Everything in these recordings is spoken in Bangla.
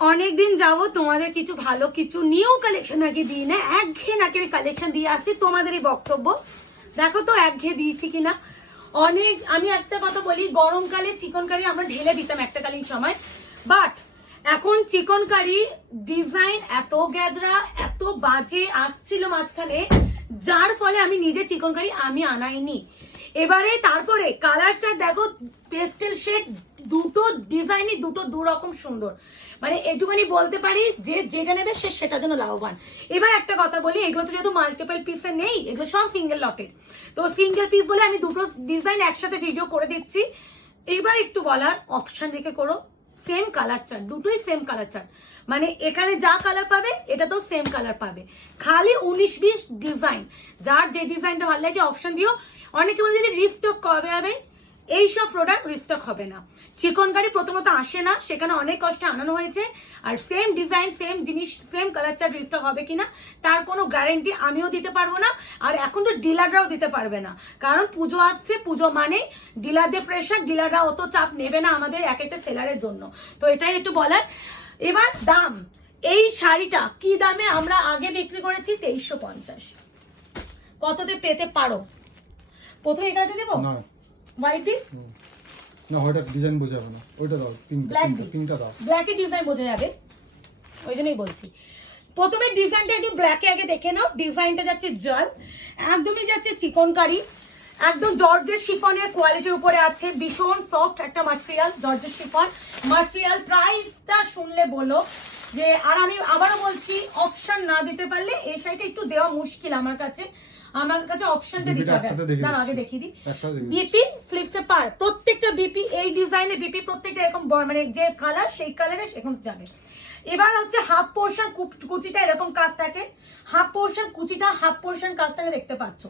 অনেকদিন যাবো তোমাদের কিছু ভালো কিছু নিউ কালেকশন আগে দিই না, একঘেয়ে নাকি আমি কালেকশন দিয়ে আসি। তোমাদেরই বক্তব্য, দেখো তো একঘেয়ে দিয়েছি কিনা। আমি একটা কথা বলি, গরমকালে চিকন কারি আমরা ঢেলে দিতাম একটা কালীন সময়, বাট এখন চিকন কারি ডিজাইন এত গ্যাজরা এত বাজে আসছিল মাঝখানে, যার ফলে আমি নিজে চিকন কারি আমি আনাইনি। এবারে তারপরে কালার চার্ট দেখো, পেস্টেল শেড, দুটো ডিজাইনই দুটো দু রকম সুন্দর। মানে এটুখানি বলতে পারি যে যেটা নেবে সে সেটার জন্য লাভবান। এবার একটা কথা বলি, এগুলো তো যেহেতু মাল্টিপল পিসে নেই, এগুলো সব সিঙ্গেল লটের, তো সিঙ্গেল পিস বলে আমি দুটো ডিজাইন একসাথে ভিডিও করে দিচ্ছি। এবার একটু বলার অপশন রেখে করো, সেম কালার চার্ট, দুটোই সেম কালার চার্ট, মানে এখানে যা কালার পাবে এটা তো সেম কালার পাবে, খালি 19-20 ডিজাইন, যার যে ডিজাইনটা ভালো লাগছে অপশন দিও। অনেকে বলে যদি রিস্টক কবে হবে, এইসব প্রোডাক্ট রিস্টক হবে না। চিকন কারি প্রথমত আসে না, সেখানে অনেক কষ্টে আনানো হয়েছে, আর সেম ডিজাইন সেম জিনিস সেম কালার চার্ট রিস্টক হবে কিনা তার কোনো গ্যারেন্টি আমিও দিতে পারবো না, আর এখন তো ডিলাররাও দিতে পারবে না, কারণ পুজো আসছে, পুজো মানে ডিলারদের প্রেশার, ডিলাররা অত চাপ নেবে না আমাদের এক একটা সেলারের জন্য। তো এটাই একটু বলার। এবার দাম, এই শাড়িটা কি দামে আমরা আগে বিক্রি করেছি 2350, কততে পেতে পারো? প্রথমে এই কালারটা দেবো, হোয়াইট না হোয়াইট ডিজাইন বোঝা যাবে না, ওইটা দাও, পিঙ্কটা দাও, ব্ল্যাকে ডিজাইন বোঝা যাবে, ওই জন্যই বলছি। প্রথমে ডিজাইনটা একটু ব্ল্যাকে আগে দেখে নাও। ডিজাইনটা যাচ্ছে জল, একদমই যাচ্ছে চিকন কারি, একদম জর্জের শিফনের কোয়ালিটির উপরে আছে, ভীষণ সফট একটা ম্যাটেরিয়াল, জর্জের শিফন ম্যাটেরিয়াল। প্রাইসটা শুনলে বলো যে, আর আমি আবারও বলছি, অপশন না দিতে পারলে এই শাড়িটা একটু দেওয়া মুশকিল আমার কাছে অপশনটা দিতে হবে। দাঁড়াও আগে দেখিয়ে দিই। বিপি স্লিভসে পার, প্রত্যেকটা বিপি এই ডিজাইনে বিপি প্রত্যেকটা এরকম, মানে যে কালার সেই কালারে সেরকম যাবে। এবার হচ্ছে হাফ পোর্শন কুচিটা এরকম কাজ থাকে, হাফ পোর্শন কুচিটা হাফ পোর্শন কাজ থাকে, দেখতে পাচ্ছ।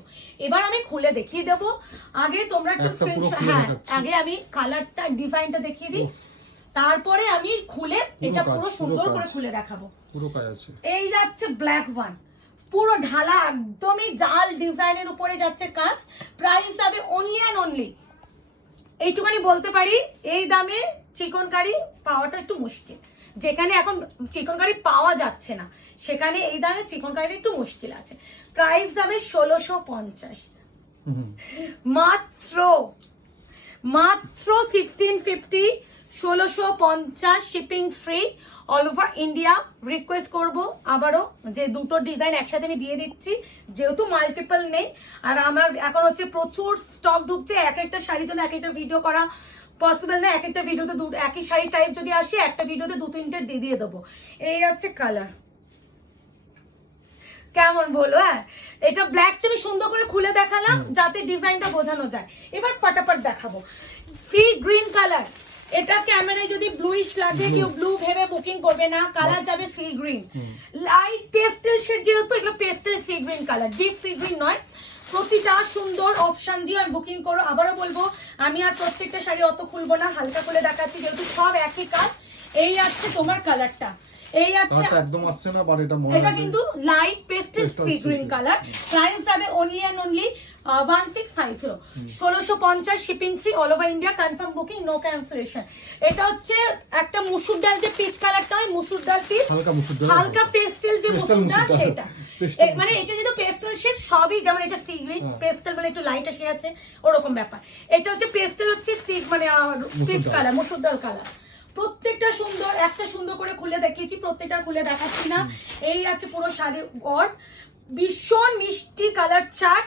এবার আমি খুলে দেখিয়ে দেবো, আগে তোমরা একটু স্ক্রিনশট, হ্যাঁ আগে আমি কালারটা ডিজাইনটা দেখিয়ে দিই, তারপরে আমি খুলে এটা পুরো সুন্দর করে খুলে দেখাবো। পুরো কাজ আছে। এই যাচ্ছে ব্ল্যাক ওয়ান, পুরো ঢালা একদমই জাল ডিজাইনের উপরে যাচ্ছে কাজ। প্রাইস যাবে অনলি অ্যান্ড অনলি, এইটুখানি বলতে পারি, এই দামে চিকন কারি পাওয়াটা একটু মুশকিল। যেখানে এখন চিকন কারি পাওয়া যাচ্ছে না, সেখানে এই দামে চিকন কারিটা একটু মুশকিল আছে। প্রাইস যাবে 1650, মাত্র 1650, 1650, shipping free, all over India. Request করব আবারও যে দুটো ডিজাইন একসাথে আমি দিয়ে দিচ্ছি, যেহেতু মাল্টিপল নেই, আর আমার এখন হচ্ছে প্রচুর স্টক ঢুকছে, এক একটা শাড়ির জন্য এক একটা ভিডিও করা পসিবল না, এক একটা ভিডিওতে একই শাড়ি টাইপ যদি আসে একটা ভিডিওতে 2-3টে দিয়ে দেবো। এই হচ্ছে কালার, কেমন বলো? হ্যাঁ, এটা ব্ল্যাকটা আমি সুন্দর করে খুলে দেখালাম যাতে ডিজাইনটা বোঝানো যায়। এবার পাটাপাট দেখাবো, সি গ্রিন কালার, এটা ক্যামেরায় যদি ব্লুইশ লাগে কেউ ব্লু ভেবে বুকিং করবে না, কালার যাবে sea green, light pastel shade, যেহেতু এগুলো pastel sea green colour, deep sea green নয়। প্রতিটা সুন্দর অপশন দিয়ে আর বুকিং করো। আবারও বলবো, আমি আর প্রত্যেকটা শাড়ি অত খুলবো না, হালকা করে দেখাচ্ছি যেহেতু সব একই কাজ। এই আছে তোমার কালারটা, এই আছে একদম আসছে না, বাট এটা কিন্তু light pastel sea green colour. Price যাবে only and only 1650, 1650, shipping free, all over India, confirm booking, no cancellation. এটা হচ্ছে একটা মুসুর ডাল, যে পিচ কালারটা হয় মুসুর ডাল পিচ, হালকা পেস্টেল যে মুসুর ডাল সেটা, মানে এটা যেহেতু পেস্টেল শেড সবই, যেমন এটা সি গ্রিন পেস্টেল বলে একটু লাইট আসে আছে ওরকম ব্যাপার। এটা হচ্ছে পেস্টেল হচ্ছে সি মানে পিচ কালার, মুসুর ডাল কালার। প্রত্যেকটা সুন্দর, একটা সুন্দর করে খুলে দেখিয়েছি, প্রত্যেকটা খুলে দেখাচ্ছি না। এই আছে পুরো শাড়ির ওয়ার্ক, ভীষণ মিষ্টি কালার চার্ট,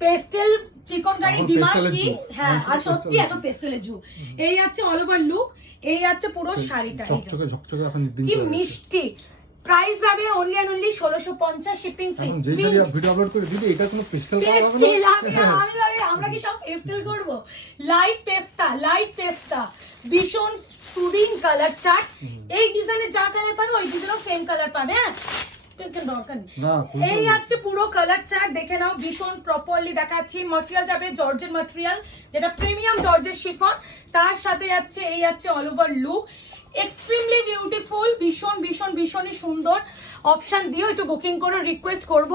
পেস্টেল চিকন কারি ডিমান্ড কি, হ্যাঁ আর সত্যি এত পেস্টেলের ঝু। এই আছে অল ওভার লুক, এই আছে পুরো শাড়িটা, ঝকঝকে ঝকঝকে এখন কি মিষ্টি। প্রাইস যাবে only and only 1650, shipping free. Video upload করে দিদি, এটা কোনো পেস্টেল করা হবে না, আমরা কি সব পেস্টেল করব? লাইট পেস্তা, ভীষণ সুদিং কালার চার্ট। এই ডিজাইনে যা কালার পাবে ওই ডিজাইনেও সেম কালার পাবে, হ্যাঁ দরকার নেই। এই আছে পুরো কালার চার্ট, দেখে নাও, ভীষণ প্রপারলি দেখাচ্ছি। ম্যাটেরিয়াল যাবে জর্জের ম্যাটেরিয়াল, যেটা প্রিমিয়াম জর্জের শিফন, তার সাথে যাচ্ছে এই আছে all over look, extremely beautiful, ভীষণ ভীষণ ভীষণই সুন্দর। অপশন দিও, একটু বুকিং করো, রিকোয়েস্ট করব।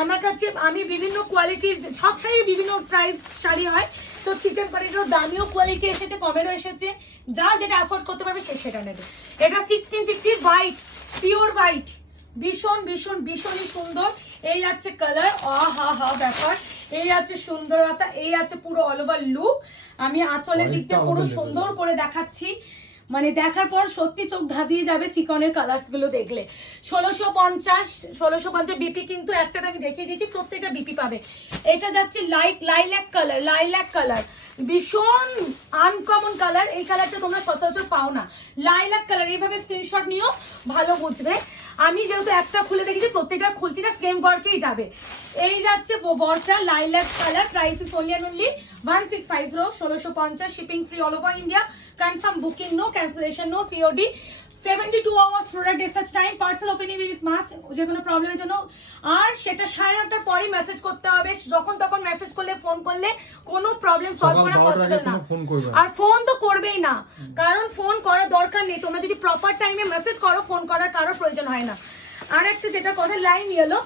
আমার কাছে আমি বিভিন্ন কোয়ালিটির সব শাড়ি, বিভিন্ন প্রাইস শাড়ি হয়, তো চিকেন কারিটাও দামিও কোয়ালিটি এসেছে, কমেরও এসেছে, যার যেটা অ্যাফোর্ড করতে পারবে সে সেটা নেবে। এটা 1650 হোয়াইট, পিওর হোয়াইট, ভীষণ ভীষণ ভীষণই সুন্দর। এই আছে কালার, আহা হা ব্যাপার, এই আছে সুন্দরতা, এই আছে পুরো অল ওভার লুক। আমি আঁচলের দিক দিয়ে পুরো সুন্দর করে দেখাচ্ছি, মানে দেখার পর সত্যি চোখ ধাঁধিয়ে যাবে চিকনের কালার গুলো দেখলে। 1650 বিপি, কিন্তু একটাতে আমি দেখিয়ে দিয়েছি, প্রত্যেকটা বিপি পাবে। এটা যাচ্ছে লাইল্যাক কালার, ভীষণ আনকমন কালার। এই কালারটা তোমরা সচরাচর পাও না, লাইল্যাক কালার। এইভাবে স্ক্রিনশট নিও, ভালো বুঝবে। আমি যেহেতু একটা খুলে দেখেছি, প্রত্যেকটা খুলছি না, সেম ওয়ার্কেই যাবে। এই যাচ্ছে বর্ডটা lilac colour, price is only 1650, 1650, shipping free all over India, confirm booking, no cancellation, no COD, 72 hours product dispatch time, parcel opening is must, যে কোনো প্রবলেমের জন্য। আর সেটা 9:30টার পরেই মেসেজ করতে হবে, যখন তখন মেসেজ করলে, ফোন করলে কোনো প্রবলেম সলভ করা পসিবল না। আর ফোন তো করবেই না, কারণ ফোন করার দরকার নেই, তোমরা যদি প্রপার টাইমে মেসেজ করো, ফোন করার কারোর প্রয়োজন হয় না। আর একটা যেটা কথা, লাইন ইয়েলো,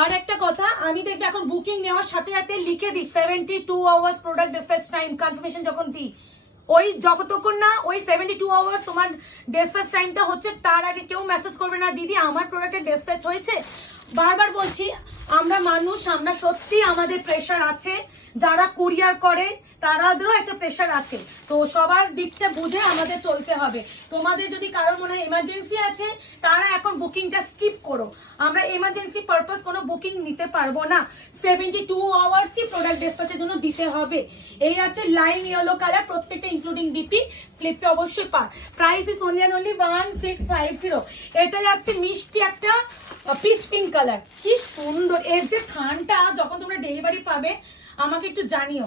আর একটা কথা, আমি দেখবে এখন বুকিং নেওয়ার সাথে সাথে লিখে দিই 72 hours product dispatch time, confirmation যখন দিই, ওই যতক্ষণ না ওই 72 আওয়ার্স তোমার ডিসপ্যাচ টাইমটা হচ্ছে, তার আগে কেউ মেসেজ করবে না দিদি আমার প্রোডাক্টের ডিসপ্যাচ হয়েছে। বারবার বলছি, আমরা মানুষ, আমরা সত্যি আমাদের প্রেশার আছে, যারা কুরিয়ার করে তাদেরও একটা প্রেশার আছে, তো সবার দিকটা বুঝে আমাদের চলতে হবে। তোমাদের যদি কারোর মনে হয় এমার্জেন্সি আছে, তারা এখন বুকিংটা স্কিপ করো, আমরা এমার্জেন্সি পারপাস কোনো বুকিং নিতে পারবো না, 72 আওয়ার্সই প্রোডাক্ট ডিসপ্যাচের জন্য দিতে হবে। এই আছে লাইম ইয়েলো কালার, প্রত্যেকটা ইনক্লুডিং ডিপি, স্লিপসে অবশ্যই পার। Price is only 1650। এটা যাচ্ছে মিষ্টি একটা পিচ পিঙ্ক কালার, কি সুন্দর। এর যে থানটা যখন তোমরা ডেলিভারি পাবে আমাকে একটু জানিও।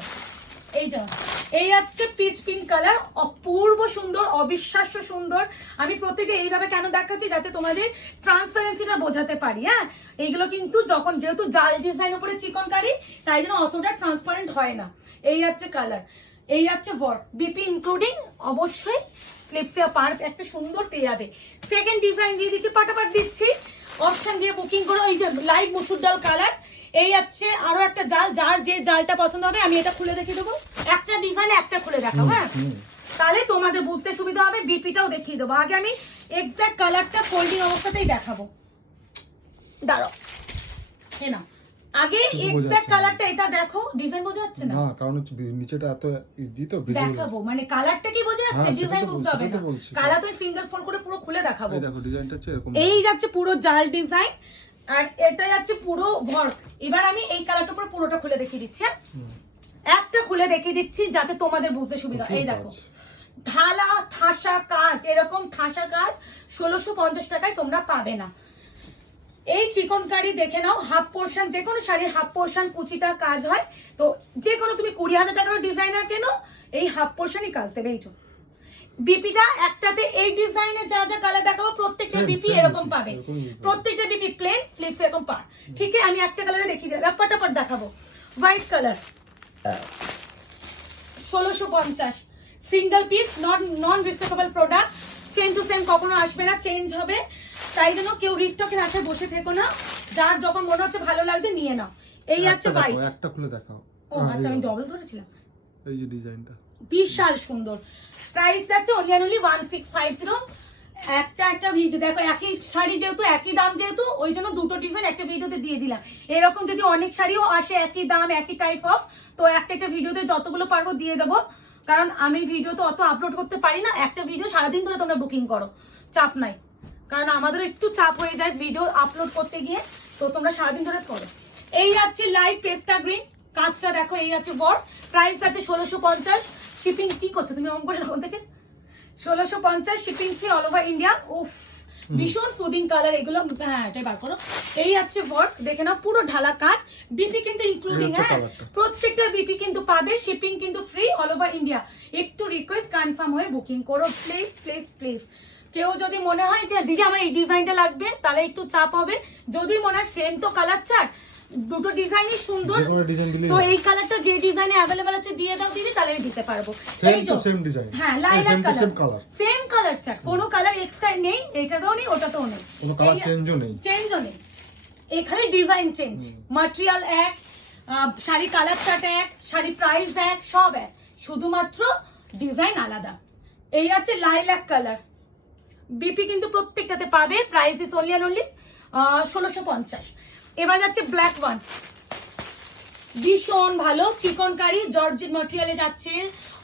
এই হচ্ছে পিচ পিঙ্ক কালার, অপূর্ব সুন্দর, অবিশ্বাস্য সুন্দর। আমি প্রত্যেকটা এইভাবে কেন দেখাচ্ছি, যাতে তোমাদের ট্রান্সপারেন্সিটা বোঝাতে পারি। হ্যাঁ, এইগুলো কিন্তু যখন যেহেতু জাল ডিজাইন উপরে চিকনকারি, তাই জন্য অতটা ট্রান্সপারেন্ট হয় না। এই হচ্ছে কালার, এই হচ্ছে ওয়ার্ক, বিপি ইনক্লুডিং, অবশ্যই স্লিপসে পার একটা সুন্দর পেয়ে যাবে। সেকেন্ড ডিজাইন দিয়ে দিচ্ছি, পাটাপাট দিচ্ছি, অপশন দিয়ে বুকিং করো। এই যে লাইট মসুর ডাল কালার, এই আছে আরো একটা জাল, যার যে জালটা পছন্দ হবে আমি এটা খুলে দেখিয়ে দেবো, একটা ডিজাইনে একটা খুলে দেখাবো। হ্যাঁ, তাহলে তোমাদের বুঝতে সুবিধা হবে, বিপিটাও দেখিয়ে দেবো। আগে আমি এক্সাক্ট কালারটা ফোল্ডিং অবস্থাতেই দেখাবো, দাঁড়াও, এ না, আগে এক্সাক্ট কালারটা এটা দেখো, ডিজাইন বোঝা যাচ্ছে না, কারণ নিচেটা এত ইজি তো দেখাবো, মানে কালারটা কি বোঝা যাচ্ছে, ডিজাইন বুঝতে হবে না, কালার তো ফিঙ্গার ফোল্ড করে পুরো খুলে দেখাবো। এই দেখো ডিজাইনটা হচ্ছে এরকম, এই যাচ্ছে পুরো জাল ডিজাইন, আর এটা যাচ্ছে পুরো ওয়ার্ক। এবার আমি এই কালারটা পুরোটা খুলে দেখিয়ে দিচ্ছি, একটা খুলে দেখিয়ে দিচ্ছি যাতে তোমাদের বুঝতে সুবিধা। এই দেখো, ঢালা ঠাসা কাজ, এরকম ঠাসা কাজ 1650 টাকায় তোমরা পাবে না। এই চিকনকারি দেখে নাও, হাফ পোর্শন, যে কোনো শাড়ির হাফ পোর্শন কুচিটা কাজ হয়, তো যে কোনো তুমি 20,000 টাকার ডিজাইনার কেন, এই হাফ পোর্শনই কাজ দেবে। এই যে বিপিটা একটাতে, এই ডিজাইনে যা যা কালার দেখাবো প্রত্যেকটা বিপি এরকম পাবে, প্রত্যেকটা বিপি প্লেন, স্লিভস এরকম পার। ঠিক আছে, আমি একটা কালারে দেখিয়ে দিলাম, পাটাপাট দেখাবো। White colour 1650, single piece, non restockable product, same to same কখনো আসবে না, চেঞ্জ হবে, তাই জন্য কেউ রিস্টকের আশায় বসে থেকো না, যার যখন মনে হচ্ছে ভালো লাগছে নিয়ে নাও। এই আছে হোয়াইট, একটা খুলে দেখাও। ও আচ্ছা, আমি ডবল ধরেছিলাম। এই যে ডিজাইনটা বিশাল সুন্দর, প্রাইস যাচ্ছে অনলি 1650। একটা ভিডিও দেখো, একই শাড়ি যেহেতু, একই দাম যেহেতু, ওই জন্য দুটো ডিজাইন একটা ভিডিওতে দিয়ে দিলাম। এরকম যদি অনেক শাড়িও আসে একই দাম, একই টাইপ অফ, তো একটা ভিডিওতে যতগুলো পারবো দিয়ে দেবো, কারণ আমি ভিডিও তো অত আপলোড করতে পারি না। একটা ভিডিও সারাদিন ধরে তোমরা বুকিং করো, চাপ নাই, কারণ আমাদের একটু চাপ হয়ে যায় ভিডিও আপলোড করতে গিয়ে, তো তোমরা সারাদিন ধরে করো। এই যাচ্ছে লাইট পেস্তা গ্রিন, কাজটা দেখো, এই আছে বড়, প্রাইস আছে 1650, শিপিং কি করছো তুমি অন করে তখন থেকে, 1650, shipping free all over India. উফ, ভীষণ সুদিং কালার এগুলো। হ্যাঁ, এটাই বার করো। এই আছে ওয়ার্ক, দেখে নাও, পুরো ঢালা কাজ, বিপি কিন্তু ইনক্লুডিং। হ্যাঁ, প্রত্যেকটা বিপি কিন্তু পাবে, শিপিং কিন্তু ফ্রি অল ওভার ইন্ডিয়া। একটু রিকোয়েস্ট, কনফার্ম হয়ে বুকিং করো প্লিজ প্লিজ প্লিজ। কেউ যদি মনে হয় যে দিদি আমার এই ডিজাইনটা লাগবে, তাহলে একটু চাপ হবে। যদি মনে হয় সেম তো কালার চার্ট, দুটো ডিজাইনই সুন্দর, তো এই কালারটা যে ডিজাইনে अवेलेबल আছে দিয়ে দাও দিদি, তাহলে আমি দিতে পারবো। এই যে সেম ডিজাইন, হ্যাঁ, lilac colour, same colour chart, কোনো কালার এক্সট্রা নেই, এটাতেও নেই, ওটাতেও নেই, কোনো কালার চেঞ্জও নেই, চেঞ্জও নেই, এখানে ডিজাইন চেঞ্জ, ম্যাটেরিয়াল এক, শাড়ি কালার চার্ট এক, শাড়ি প্রাইস এক, সব এক, শুধুমাত্র ডিজাইন আলাদা। এই আছে লাইল্যাক কালার, বিপি কিন্তু প্রত্যেকটাতে পাবে, price is only and only 1650। এবার যাচ্ছে ব্ল্যাক ওয়ান, ভীষণ ভালো চিকনকারি জর্জেট ম্যাটেরিয়ালে যাচ্ছে,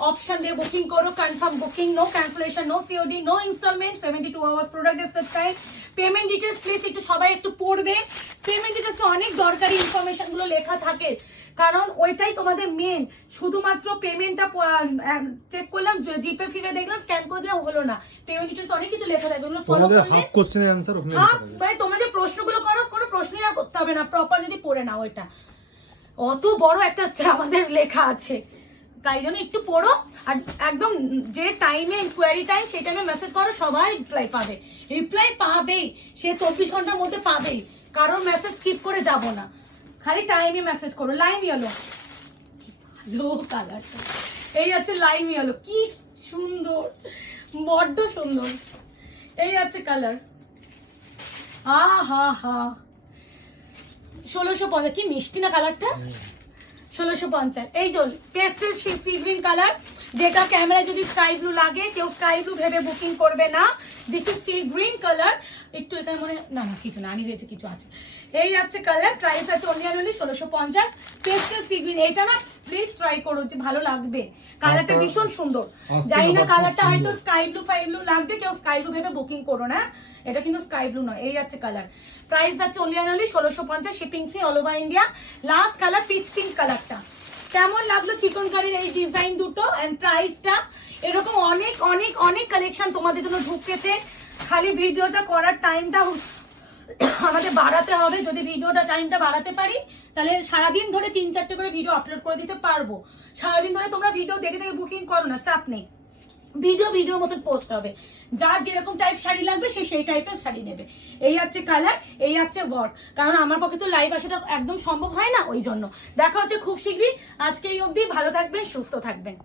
অপশন দিয়ে বুকিং করো, confirm booking, no cancellation, no COD, no instalment, 72 hours product access time. Payment details please একটু সবাই একটু পড়বে, পেমেন্ট ডিটেলসে অনেক দরকারি ইনফরমেশনগুলো লেখা থাকে, কারণ ওইটাই তোমাদের মেন। শুধুমাত্র পেমেন্টটা চেক করলাম, জিপে ফিরে দেখলাম, স্ক্যান করে দিলাম, হলো না, পেমেন্ট ডিটেলস অনেক কিছু লেখা থাকে, ওগুলো ফলো তোমাদের করলে হাফ কোশ্চেনের অ্যানসার ওখানে হ্যাঁ, লেখা থাকে। মানে তোমরা যে প্রশ্নগুলো করো কোনো প্রশ্নই আর করতে হবে না, প্রপার যদি পড়ে নাও, ওইটা অত বড় একটা আমাদের লেখা আছে, তাই জন্য একটু পড়ো। আর একদম যে টাইমে কোয়ারি টাইম সেই টাইমে মেসেজ করো, সবাই রিপ্লাই পাবে, রিপ্লাই পাবেই, সে 24 ঘন্টার মধ্যে পাবেই, কারোর মেসেজ স্কিপ করে যাব না, খালি টাইমে মেসেজ করো। লাইম ইয়েলো, ভালো কালারটা, এই আছে লাইম ইয়েলো, কি সুন্দর, বড্ড সুন্দর। এই আছে কালার, হা হা 1650, কি মিষ্টি না কালারটা, 1650। এই যে পেস্টেল সি গ্রিন কালার, যেটা ক্যামেরায় যদি স্কাই ব্লু লাগে কেউ স্কাই ব্লু ভেবে বুকিং করবে না, this is C green colour. একটু এখানে মনে না না কিছু না, আমি ভেবেছি কিছু আছে। এই আছে কালার, প্রাইস আছে only and only 1650, pastel sea green. এটা না প্লিজ ট্রাই করো, যে ভালো লাগবে, কালারটা ভীষণ সুন্দর। জানি না কালারটা হয়তো স্কাই ব্লু ফাই ব্লু লাগছে, কেউ স্কাই ব্লু ভেবে বুকিং করো না, এটা কিন্তু স্কাই ব্লু নয়। এই আছে কালার, প্রাইস আছে only and only 1650, shipping free all over India. Last colour pitch pink কালারটা, কেমন লাগলো চিকনকারির এই ডিজাইন দুটো এন্ড প্রাইসটা? এরকম অনেক অনেক অনেক কালেকশন তোমাদের জন্য ঢুকেছে, খালি ভিডিওটা করার টাইমটা আমাদের বাড়াতে হবে। যদি ভিডিওটা টাইমটা বাড়াতে পারি তাহলে সারাদিন ধরে 3-4টে করে ভিডিও আপলোড করে দিতে পারবো। সারাদিন ধরে তোমরা ভিডিও দেখে দেখে বুকিং করো না, চাপ নেই, ভিডিওর মতন পোস্ট হবে, যার যেরকম টাইপ শাড়ি লাগবে সে সেই টাইপের শাড়ি নেবে। এই হচ্ছে কালার, এই হচ্ছে ওয়ার্ক, কারণ আমার পক্ষে তো লাইভ আসাটা একদম সম্ভব হয় না, ওই জন্য। দেখা হচ্ছে খুব শীঘ্রই, আজকে এই অবধি, ভালো থাকবেন, সুস্থ থাকবেন।